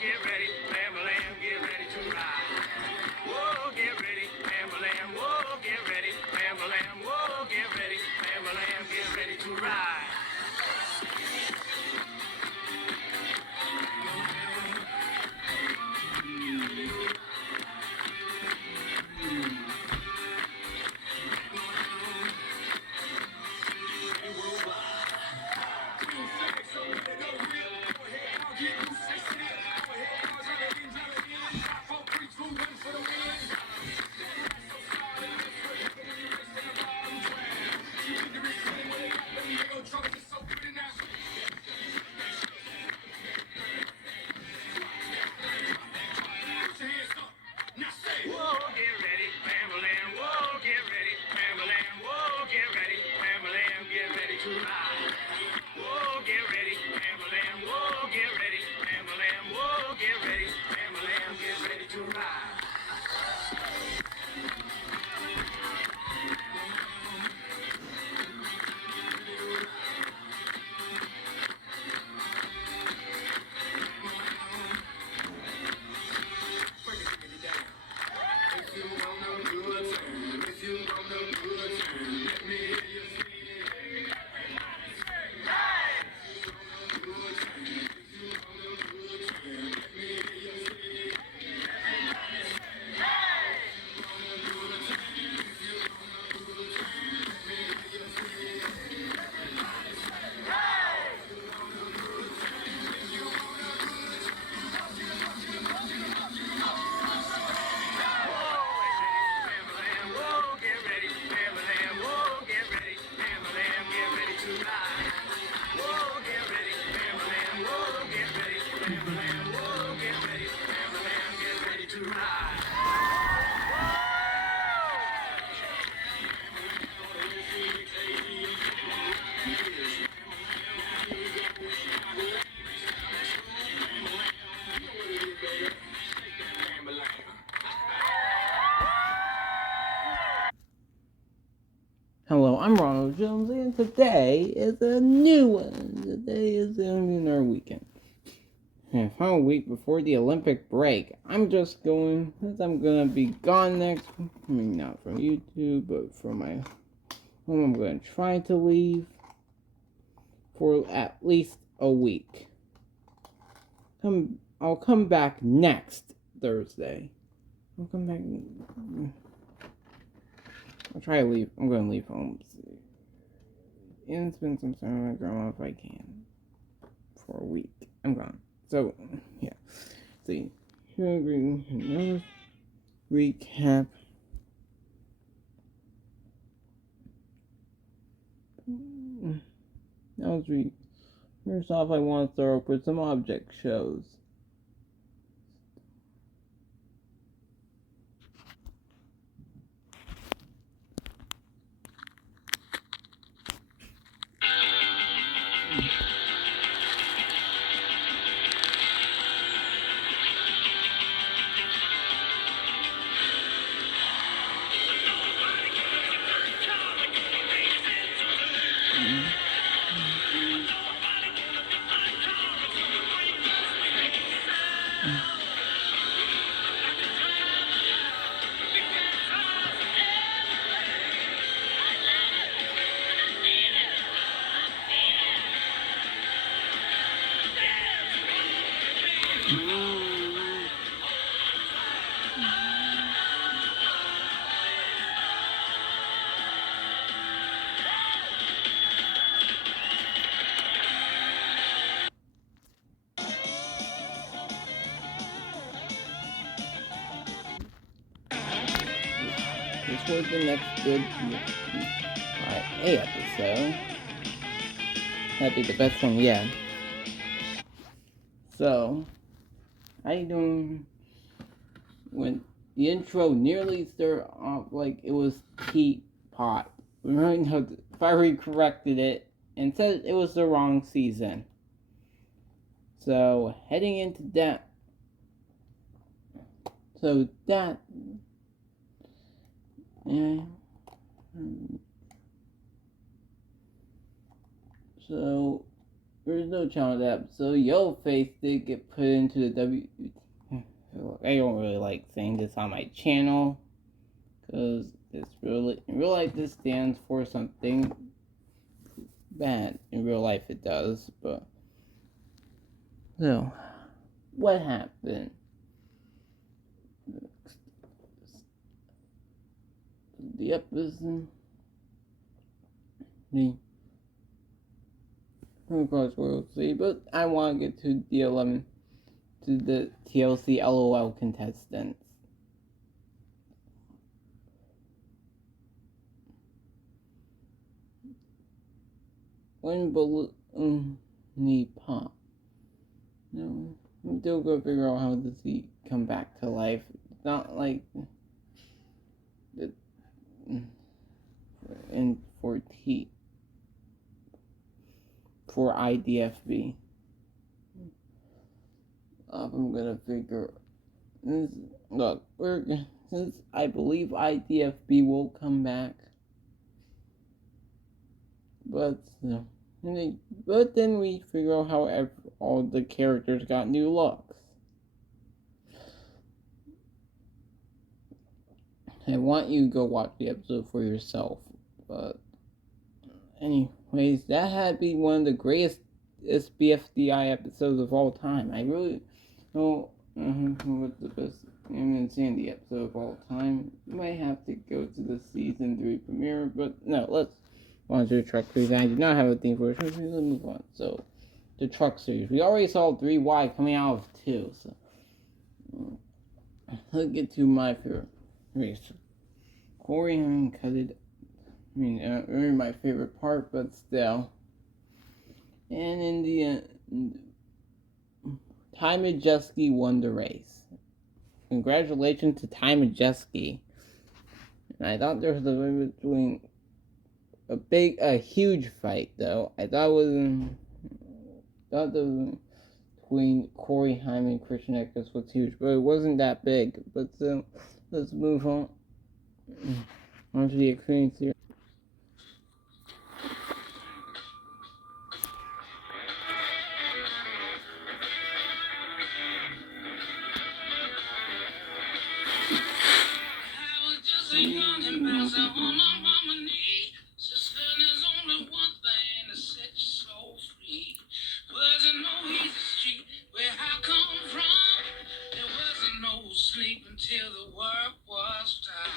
get ready, Bam-a-lam, get ready to ride. Whoa, get ready, Bam-a-lam, whoa, get ready, Bam-a-lam, whoa, get ready, Bam-a-lam, get ready to ride. Hello, I'm Ronald Jones, and today is a new one. Today is the Lunar weekend. Final week before the Olympic break. Since I'm gonna be gone next week. I mean, not from YouTube, but from my home. I'm gonna try to leave for at least a week. I'll come back next Thursday. I'll come back. I'll try to leave. I'm going to leave home and spend some time with my grandma if I can for a week. I'm gone. So, yeah. See, here we another recap. First off, I want to throw for some object shows. This was the next good A episode. That'd be the best one yet. So, how you doing? When the intro nearly started off like it was teapot. If I corrected it and said it was the wrong season. So, heading into that. So, that. Yeah. So, original channel episode, Yo Face did get put into the W. I don't really like saying this on my channel because it's really in real life this stands for something bad. In real life it does, but so what happened? The episode, the across World C, but I want to get to the 11 to the TLC LOL contestants. When balloon pop. No, I'm still gonna figure out how does he come back to life. It's not like the in for IDFB. I'm gonna figure. Look, since I believe IDFB will come back, but then we figure out how all the characters got new looks. I want you to go watch the episode for yourself, but anyways, that had to be one of the greatest SBFDI episodes of all time. I really don't what's the best Sandy episode of all time. You might have to go to the season 3 premiere, but no, let's go on to the truck series. I do not have a theme for it, so let's move on. So, the truck series. We already saw 3Y coming out of 2, so let's get to my favorite race. Corey Haim cut it. Really my favorite part, but still. And in the end, Ty Majeski won the race. Congratulations to Ty Majeski. And I thought there was a difference between a huge fight, though. I thought the between Corey Haim and Christian Eckes was huge, but it wasn't that big. But still, let's move on to the experience here. Sleep until the work was done.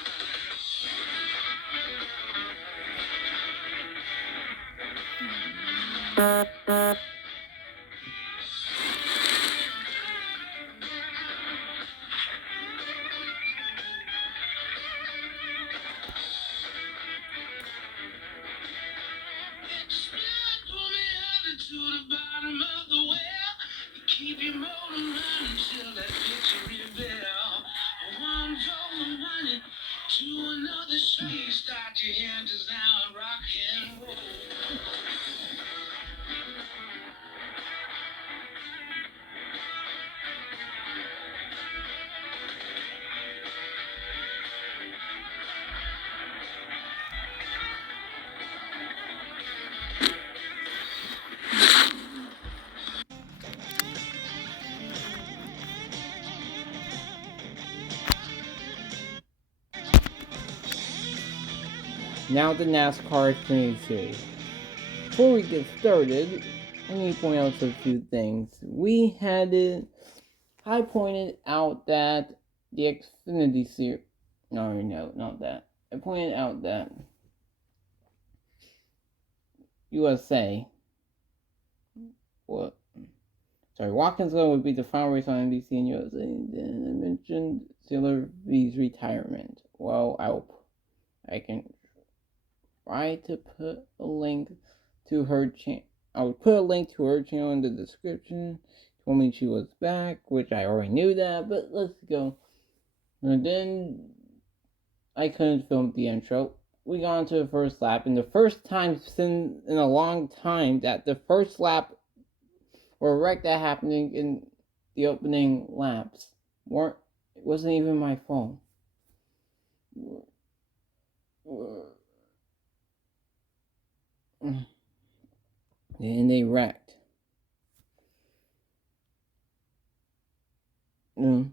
To the bottom of the well, keep your motor running until that victory bell. One for money to another show. You start your engines now and rock and roll. Now the NASCAR Xfinity Series. Before we get started, I need to point out a few things. I pointed out that the Xfinity Series. No, not that. I pointed out that USA. Watkins Glen would be the final race on NBC and USA. Then I mentioned Taylor V's retirement. Well, I can try to put a link to her channel. I'll put a link to her channel in the description. She told me she was back, which I already knew that, but let's go. And then I couldn't film the intro. We got into the first lap, and the first time in a long time that the first lap or wreck that happening in the opening laps it wasn't even my fault. And they wrecked. The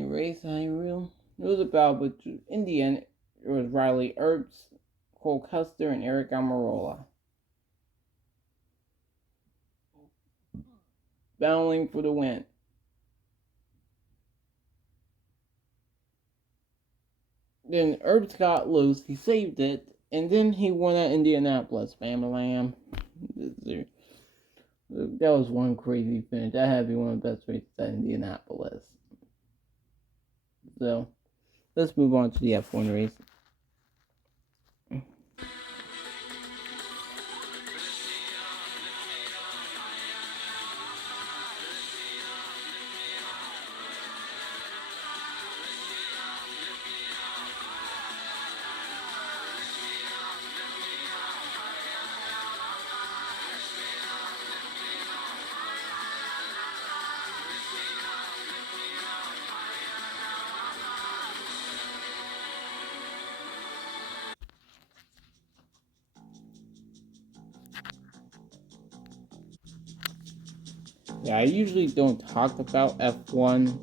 race I real. It was about, but in the end, it was Riley Earps, Cole Custer, and Eric Amarola battling for the win. Then Earps got loose, he saved it, and then he won at Indianapolis. Bam-a-lam. That was one crazy finish. That had to be one of the best races at Indianapolis. So, let's move on to the F1 race. Yeah, I usually don't talk about F1,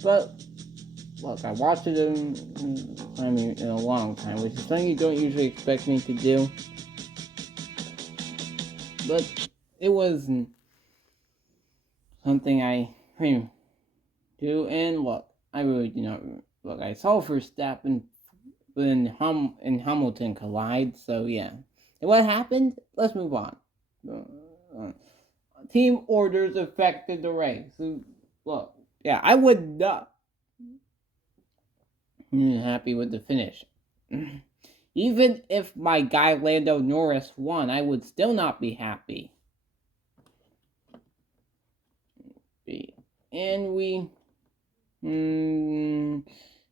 but look, I watched it in a long time, which is something you don't usually expect me to do. But it was something I do, and look, I really do not. Look, I saw Verstappen in Hamilton collide, so yeah. And what happened? Let's move on. Team orders affected the race. So, look, yeah, I would not be happy with the finish. Even if my guy Lando Norris won, I would still not be happy. And we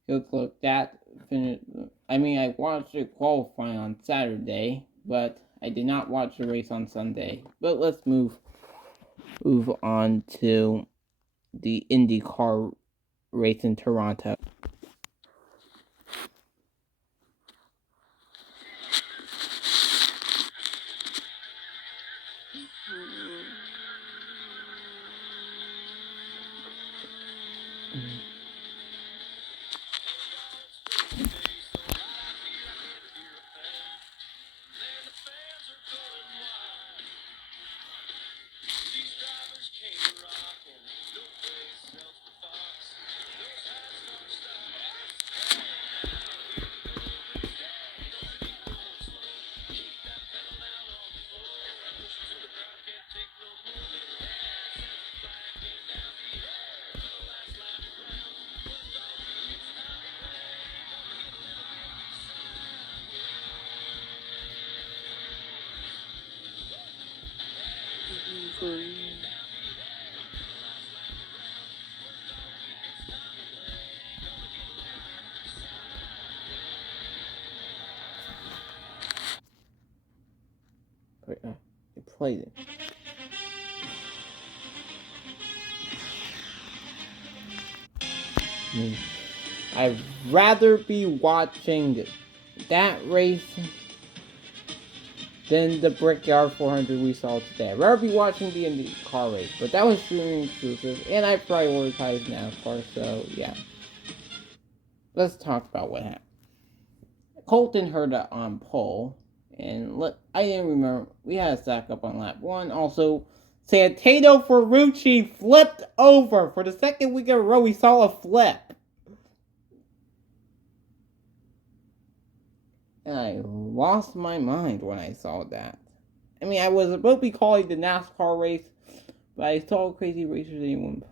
let's look that finish. I mean, I watched it qualifying on Saturday, but I did not watch the race on Sunday. But let's move on to the IndyCar race in Toronto. I played it. I'd rather be watching that race than the Brickyard 400 we saw today. I'd rather be watching the IndyCar race, but that was streaming exclusive, and I prioritized NASCAR, so yeah. Let's talk about what happened. Colton Herta on pole, and I didn't remember, we had a stack up on lap 1. Also, Santino Ferrucci flipped over. For the second week in a row, we saw a flip. And I lost my mind when I saw that. I mean, I was about to be calling the NASCAR race, but I saw Crazy Racers anyone.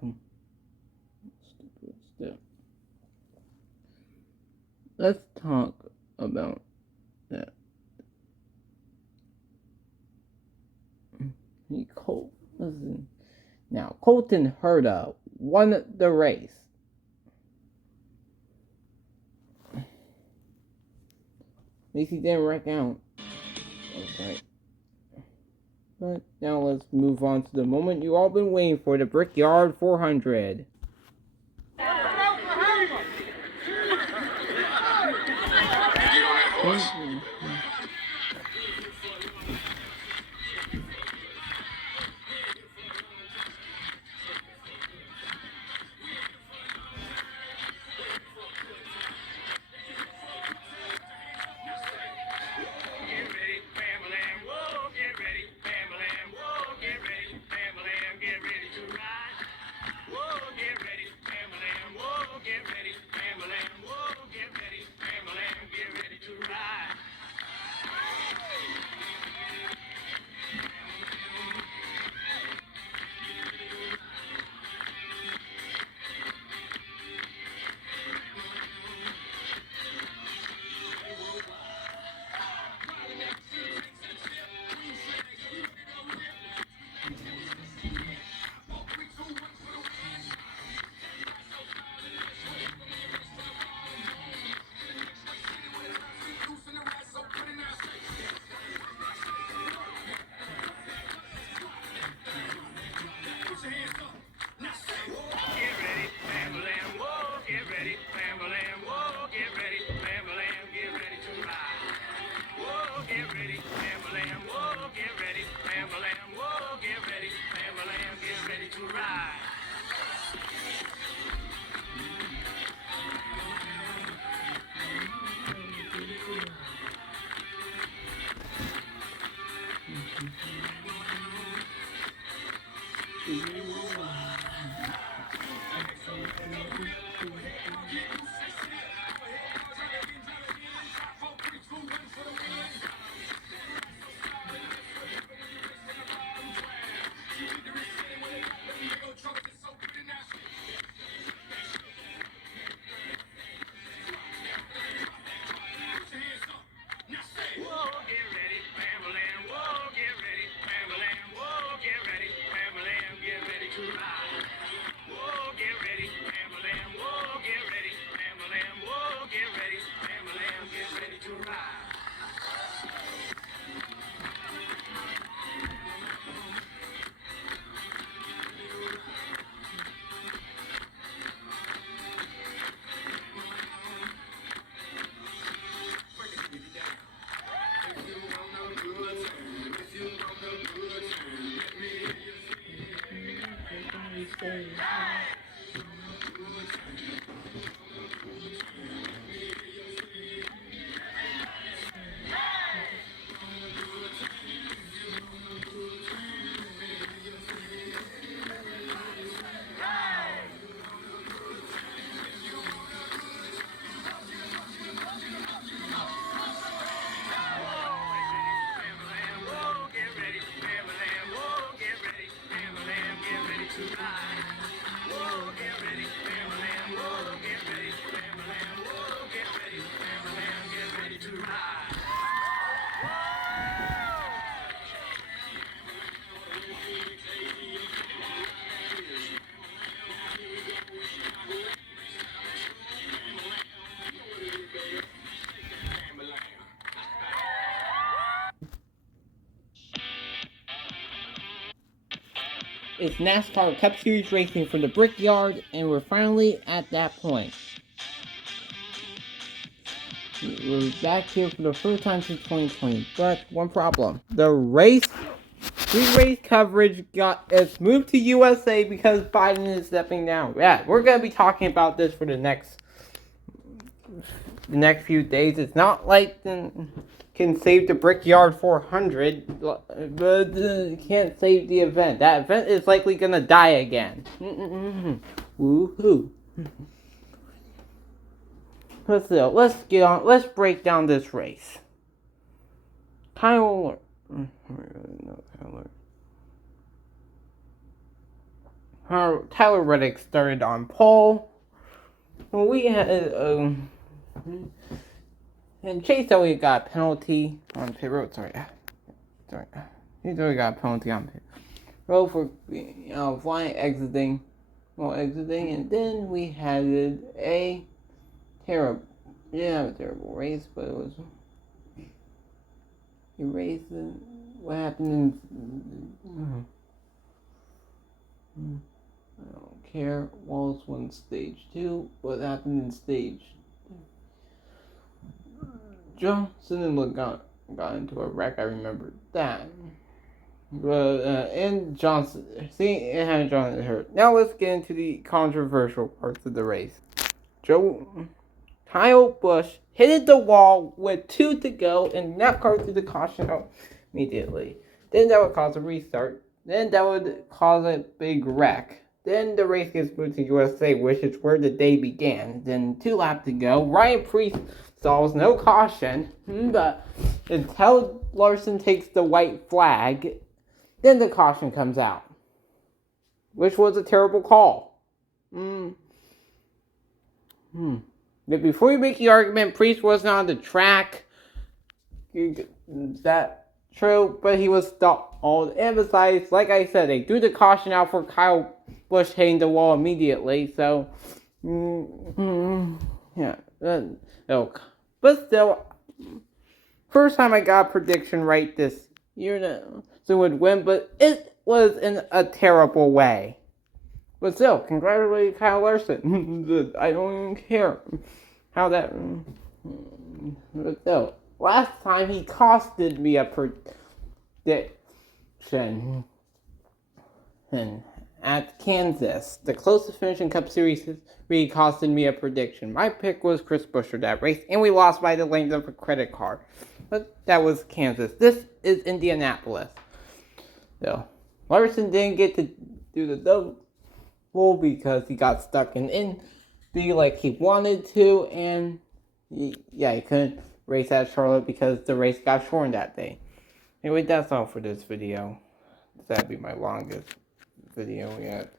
Still. Let's talk about that. Listen. Now, Colton Herta won the race. At least he didn't wreck out. Okay. But now let's move on to the moment you all been waiting for, the Brickyard 400. It's NASCAR Cup Series racing from the Brickyard, and we're finally at that point. We're back here for the first time since 2020, but one problem. The race coverage is moved to USA because Biden is stepping down. Yeah, we're going to be talking about this for the next few days. It's not like can save the Brickyard 400, but can't save the event. That event is likely gonna die again. Woohoo! Let's break down this race. Tyler Reddick started on pole. We had and Chase Elliott got a penalty on pit road. Sorry. He's already got a penalty on pit road for flying, exiting, and then we had a terrible race, but it was a race. What happened in? I don't care. Wallace won stage 2. What happened in stage? Johnson and Look got into a wreck. I remember that. But and Johnson, it had Johnson hurt. Now let's get into the controversial parts of the race. Kyle Busch hit the wall with 2 to go and that car threw the caution out immediately. Then that would cause a restart. Then that would cause a big wreck. Then the race gets moved to USA, which is where the day began. Then 2 laps to go. Ryan Preece stalls, no caution, but until Larson takes the white flag, then the caution comes out, which was a terrible call. But before you make the argument, Preece wasn't on the track. Is that true? But he was stalled. And besides, like I said, they threw the caution out for Kyle Busch hitting the wall immediately. So, yeah. But still, first time I got a prediction right this year, so would win, but it was in a terrible way. But still, congratulations, Kyle Larson. I don't even care how that. But still, last time he costed me a prediction. And at Kansas, the closest finish in Cup Series really costed me a prediction. My pick was Chris Buescher that race, and we lost by the length of a credit card. But that was Kansas. This is Indianapolis. So, Larson didn't get to do the double because he got stuck in Indy like he wanted to, and he couldn't race at Charlotte because the race got shortened that day. Anyway, that's all for this video. That'd be my longest video yet.